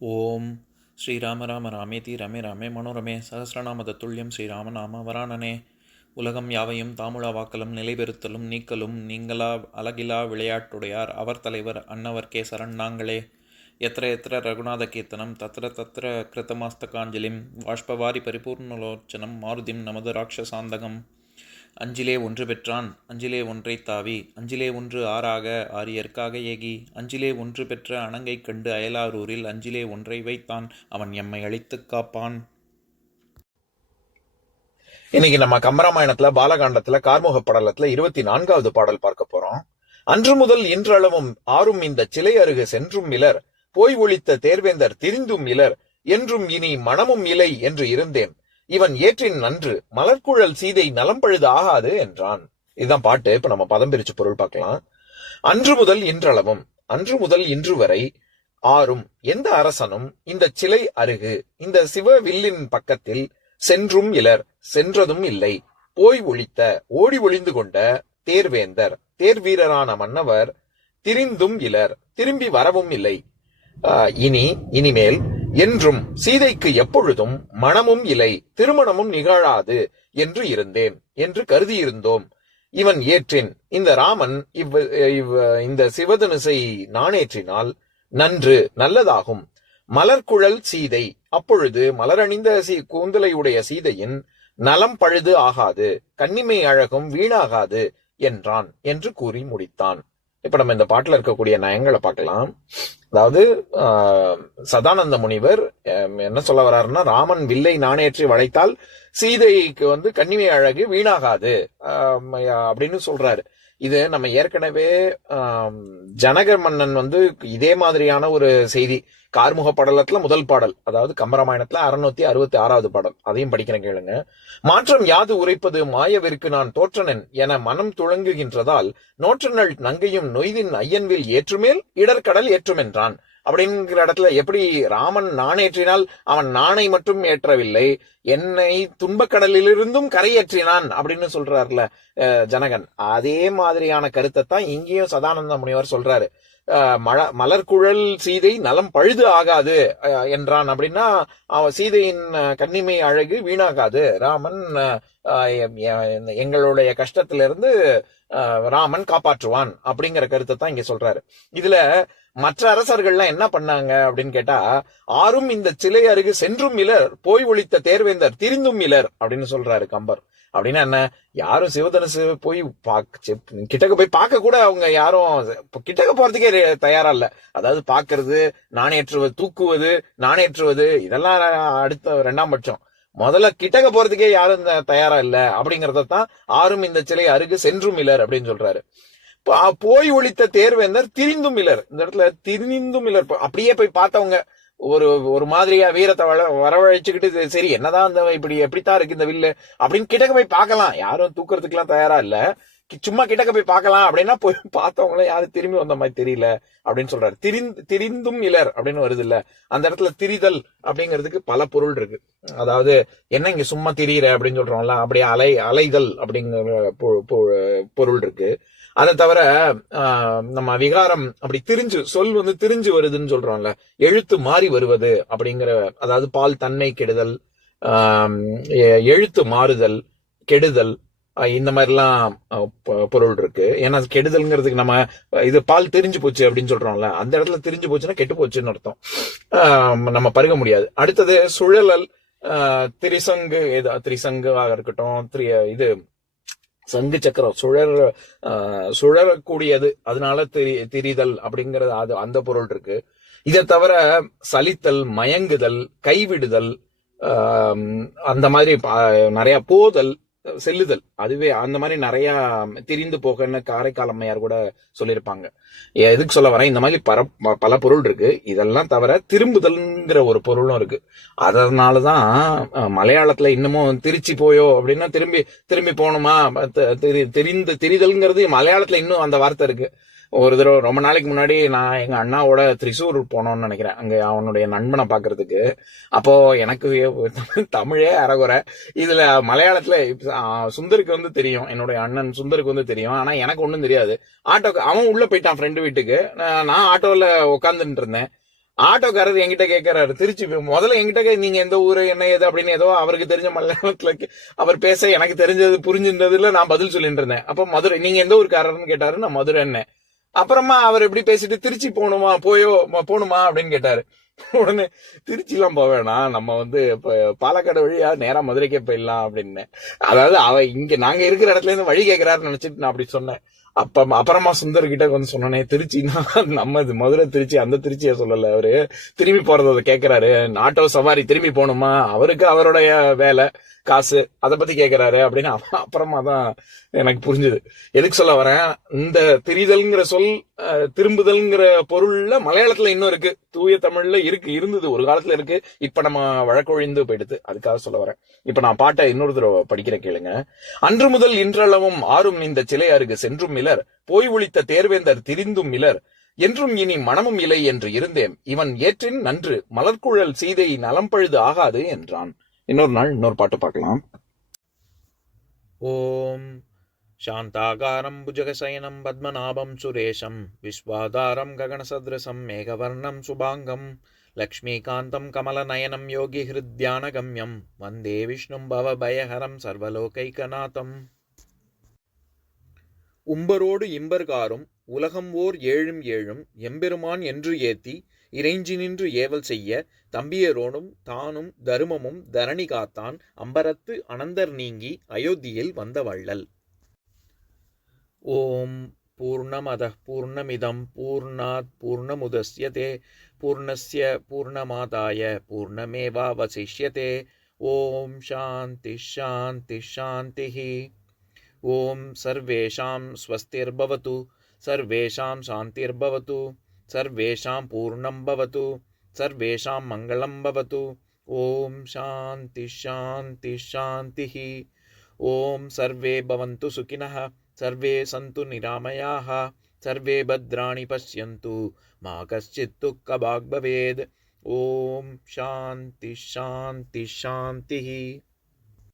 ஓம் ஸ்ரீராம ராம ராமேதி ரமே ராமே மனோரமே சகசிரநாம தத்துல்யம் ஸ்ரீராம நாம வராணனே. உலகம் யாவையும் தாமுழா வாக்கலும் நிலைபெறுத்தலும் நீக்கலும் நீங்களா அழகிலா விளையாட்டுடையார் அவர் தலைவர் அன்னவர் சரண் நாங்களே. எத்திர எத்திர ரகுநாத கீர்த்தனம் தத்திர தத்திர கிருத்தமாஸ்தகாஞ்சலிம் வாஷ்பவாரி பரிபூர்ணலோச்சனம் மாருதிம் நமது ராட்சசாந்தகம். அஞ்சிலே ஒன்று பெற்றான் அஞ்சிலே ஒன்றை தாவி அஞ்சிலே ஒன்று ஆறாக ஆரியர்க்காக ஏகி அஞ்சிலே ஒன்று பெற்ற அணங்கை கண்டு அயலாரூரில் அஞ்சிலே ஒன்றை வைத்தான் அவன் எம்மை அழித்துக் காப்பான். இன்னைக்கு நம்ம கம்பராமாயணத்துல பாலகாண்டத்துல கார்முக படலத்துல 24வது பாடல் பார்க்க போறோம். அன்று முதல் இன்றளவும் ஆறும் இந்த சிலை அருகு சென்றும் இலர், போய் ஒழித்த தேர்வேந்தர் திரிந்தும் இலர், என்றும் இனி மனமும் இலை என்று இருந்தேன். இவன் ஏற்றின் நன்று மலர்குழல் சீதை நலம் பழுது ஆகாது என்றான். இதுதான் பாட்டு. இப்ப நம்ம பதம் பிரிச்சு பொருள் பார்க்கலாம். அன்று முதல் இன்றளவும், அன்று முதல் இன்று வரை, ஆறும் எந்த அரசனும் இந்த சிலை அருகு இந்த சிவ வில்லின் பக்கத்தில் சென்றும் இலர் சென்றதும் இல்லை, போய் ஒழித்த ஓடி ஒளிந்து கொண்ட தேர்வேந்தர் தேர் வீரரான மன்னவர் திரிந்தும் இலர் திரும்பி வரவும் இல்லை. இனிமேல் என்றும் சீதைக்கு எப்பொழுதும் மனமும் இலை திருமணமும் நிகழாது என்று இருந்தேன் என்று கருதியிருந்தோம். இவன் ஏற்றின் இந்த ராமன் இந்த சிவதனுசை நானேற்றினால் நன்று நல்லதாகும். மலர்குழல் சீதை அப்பொழுது மலரணிந்த கூந்தலையுடைய சீதையின் நலம் பழுது ஆகாது, கன்னிமை அழகும் வீணாகாது என்றான் என்று கூறி முடித்தான். இப்ப நம்ம இந்த பாட்டுல இருக்கக்கூடிய நயங்களை பார்க்கலாம். அதாவது சதானந்த முனிவர் என்ன சொல்ல வர்றாருன்னா, ராமன் வில்லை நாணேற்றி வளைத்தால் சீதைக்கு கன்னிமை அழகு வீணாகாது அப்படின்னு சொல்றாரு. இது நம்ம ஏற்கனவே ஜனக மன்னன் இதே மாதிரியான ஒரு செய்தி கார்முக படலத்துல முதல் பாடல், அதாவது கம்பராமாயணத்துல 666வது பாடல், அதையும் படிக்கிறேன் கேளுங்க. மாற்றம் யாது உரைப்பது மாயவிற்கு நான் தோற்றனன் என மனம் துளங்குகின்றதால் நோற்றனள் நங்கையும் நொய்தின் ஐயன்வில் ஏற்றுமேல் இடர்கடல் ஏற்றுமென்றான். அப்படிங்கிற இடத்துல எப்படி ராமன் நாணேற்றினால் அவன் நாணை மட்டும் ஏற்றவில்லை, என்னை துன்பக்கடலிலிருந்தும் கரையேற்றினான் அப்படின்னு சொல்றாருல ஜனகன். அதே மாதிரியான கருத்தை தான் இங்கேயும் சதானந்த முனிவர் சொல்றாரு. மலர்குழல் சீதை நலம் பழுது ஆகாது என்றான். அப்படின்னா அவன் சீதையின் கன்னிமை அழகு வீணாகாது, ராமன் எங்களுடைய கஷ்டத்திலிருந்து ராமன் காப்பாற்றுவான் அப்படிங்கிற கருத்தை தான் இங்க சொல்றாரு. இதுல மற்ற அரசர்கள்லாம் என்ன பண்ணாங்க அப்படின்னு கேட்டா, ஆறும் இந்த சிலை அருகு சென்றும் இலர், போய் ஒழித்த தேர்வேந்தர் திரிந்தும் இலர் அப்படின்னு சொல்றாரு கம்பர். அப்படின்னா என்ன, யாரும் சிவதனுசு போய் கிட்டக்க போய் பார்க்க கூட அவங்க யாரும் கிட்டக்க போறதுக்கே தயாரா இல்ல. அதாவது பாக்குறது, நாணேற்றுவது, தூக்குவது, நாணேற்றுவது இதெல்லாம் அடுத்த 2ஆம் பட்சம். முதல்ல கிட்டக்க போறதுக்கே யாரும் தயாரா இல்ல அப்படிங்கறதான் ஆறும் இந்த சிலை அருகு சென்றும் இலர் அப்படின்னு சொல்றாரு. போய் ஒழித்த தேர்வேந்தர் திரிந்தும் இலர், இந்த இடத்துல திரிந்தும் இலர் அப்படியே போய் பார்த்தவங்க ஒரு மாதிரியா வீரத்தை வரவழைச்சுக்கிட்டு, சரி என்னதான் இந்த இப்படி எப்படித்தான் இருக்கு இந்த வில்லு அப்படின்னு கிட்டக்க போய் பார்க்கலாம், யாரும் தூக்குறதுக்கு எல்லாம் தயாரா இல்ல, சும்மா கிட்டக்க போய் பார்க்கலாம் அப்படின்னா போய் பார்த்தவங்களும் யாரும் திரும்பி வந்த மாதிரி தெரியல அப்படின்னு சொல்றாரு. திரிந்தும் இலர் அப்படின்னு வருது இல்ல, அந்த இடத்துல திரிதல் அப்படிங்கிறதுக்கு பல பொருள் இருக்கு. அதாவது என்ன இங்க சும்மா திரியிற அப்படின்னு சொல்றோம்ல, அப்படியே அலைதல் அப்படிங்கிற பொருள் இருக்கு. அதை தவிர நம்ம விகாரம் அப்படி சொல் திரிஞ்சு வருதுன்னு சொல்றோம்ல, எழுத்து மாறி வருவது அப்படிங்கிற, அதாவது பால் தன்மை கெடுதல், எழுத்து மாறுதல், கெடுதல், இந்த மாதிரிலாம் பொருள் இருக்கு. ஏன்னா கெடுதல்ங்கிறதுக்கு நம்ம இது பால் திரிஞ்சு போச்சு அப்படின்னு சொல்றோம்ல, அந்த இடத்துல திரிஞ்சு போச்சுன்னா கெட்டு போச்சுன்னு அர்த்தம், நம்ம பருக முடியாது. அடுத்தது சுழலல், திரிசங்காக இருக்கட்டும், இது சங்கு சக்கரம் சுழறக்கூடியது, அதனால திரிதல் அப்படிங்கறது அது அந்த பொருள் இருக்கு. இதை தவிர சலித்தல், மயங்குதல், கைவிடுதல், அந்த மாதிரி நிறைய போதல், செல்லுதல், அதுவே அந்த மாதிரி நிறைய திரிந்து போகன்னு காரைக்கால் அம்மையார் கூட சொல்லியிருப்பாங்க. எதுக்கு சொல்ல வரேன், இந்த மாதிரி பல பொருள் இருக்கு. இதெல்லாம் தவிர திரும்புதல்ங்கிற ஒரு பொருளும் இருக்கு. அதனாலதான் மலையாளத்துல இன்னமும் திருச்சி போயோ அப்படின்னா திரும்பி போகணுமா, திரிதல்ங்கிறது மலையாளத்துல இன்னும் அந்த வார்த்தை இருக்கு. ஒரு தடவை ரொம்ப நாளைக்கு முன்னாடி நான் எங்க அண்ணாவோட திரிசூர் போனோம்னு நினைக்கிறேன், அங்க அவனுடைய நண்பனை பாக்குறதுக்கு. அப்போ எனக்கு தமிழே அறகுறை, இதுல மலையாளத்துல சுந்தருக்கு தெரியும், என்னுடைய அண்ணன் சுந்தருக்கு தெரியும், ஆனா எனக்கு ஒண்ணும் தெரியாது. அவன் உள்ள போயிட்டான் ஃப்ரெண்டு வீட்டுக்கு, நான் ஆட்டோல உட்காந்துட்டு இருந்தேன். ஆட்டோக்காரர் என்கிட்ட கேட்கறாரு, திருச்சி முதல்ல என்கிட்ட நீங்க எந்த ஊரு என்ன ஏது அப்படின்னு ஏதோ அவருக்கு தெரிஞ்ச மலையாளத்துல அவர் பேச எனக்கு தெரிஞ்சது புரிஞ்சின்றதுல நான் பதில் சொல்லிட்டு இருந்தேன். அப்ப மதுரை, நீங்க எந்த ஊருக்காரர்னு கேட்டாரு, நான் மதுரை என்ன. அப்புறமா அவர் எப்படி பேசிட்டு திருச்சி போகணுமா அப்படின்னு கேட்டாரு. உடனே திருச்சி எல்லாம் போக வேணாம், நம்ம இப்ப பாலக்காடு வழியா நேரா மதுரைக்கே போயிடலாம் அப்படின்னு. அதாவது இங்க நாங்க இருக்கிற இடத்துல இருந்து வழி கேட்கிறாருன்னு நினைச்சிட்டு நான் அப்படி சொன்னேன். அப்புறமா சுந்தர் கிட்ட வந்து சொன்னேன், திருச்சின்னா நம்ம மதுரை திருச்சி அந்த திருச்சிய சொல்லல, அவரு திரும்பி போறத கேட்கிறாரு. ஆட்டோ சவாரி திரும்பி போகணுமா, அவருக்கு அவருடைய வேலை காசு அதை பத்தி கேட்கிறாரு அப்படின்னு. அப்புறமா தான் எனக்கு புரிஞ்சுது. எதுக்கு சொல்ல வரேன், இந்த திரிதல்ங்கிற சொல் திரும்புதல்ங்கிற பொருள்ல மலையாளத்துல இன்னும் இருக்கு, தூய தமிழ்ல இருந்தது ஒரு காலத்துல இருக்கு, இப்ப நம்ம வழக்கொழிந்து போயிடுது. அதுக்காக சொல்ல வரேன். இப்ப நான் பாட்டை இன்னொரு தடவை படிக்கிற கேளுங்க. அன்று முதல் இன்றளவும் ஆறும் இந்த சிலை அருகு சென்றும் மிலர், போய் ஒழித்த தேர்வேந்தர் திரிந்தும் மிலர், என்றும் இனி மனமும் இலை என்று இருந்தேன், இவன் ஏற்றின் நன்று மலர்குழல் சீதை நலம்பழுது ஆகாது என்றான். இன்னொரு நாள் இன்னொரு பாட்டு பார்க்கலாம். ஓம் சாந்தாகாரம் புஜகசயனம் பத்மநாபம் சுரேஷம் விஸ்வாதாரம் ககனசத்ரசம் மேகவர்ணம் சுபாங்கம் லக்ஷ்மீகாந்தம் கமலநயனம் யோகி ஹிருத்யானகம்யம் வந்தே விஷ்ணும் பவபயஹரம் சர்வலோகைகநாதம். உம்பரோடு இம்பர்காரும் உலகம் ஓர் ஏழும் ஏழும் எம்பெருமான் என்று ஏத்தி இறைஞ்சி நின்று ஏவல் செய்ய தம்பியரோனும் தானும் தருமமும் தரணி காத்தான் அம்பரத்து அனந்தர் நீங்கி அயோத்தியில் வந்த வள்ளல். ஓம் பூர்ணமதః பூர்ணமிதம் பூர்ணாத் பூர்ணமுதஸ்யதே பூர்ணஸ்ய பூர்ணமாதாய பூர்ணமேவாவசிஷ்யதே. ஓம் சாந்தி சாந்தி சாந்திஹி. ஓம் சர்வேஷாம் ஸ்வஸ்திர்பவது சர்வேஷாம் சாந்திர்பவது சர்வேஷாம் பூர்ணம் பவது சர்வேஷாம் மங்களம் பவது. ஓம் சாந்தி சாந்தி சாந்திஹி. ஓம் சர்வே பவந்து சுகினः சர்வே சந்து நிராமயாः சர்வே பத்ராணி பஷ்யந்து மா கஷ்சித் துக்கபாக் பவேத். ஓம் சாந்தி சாந்தி சாந்திஹி.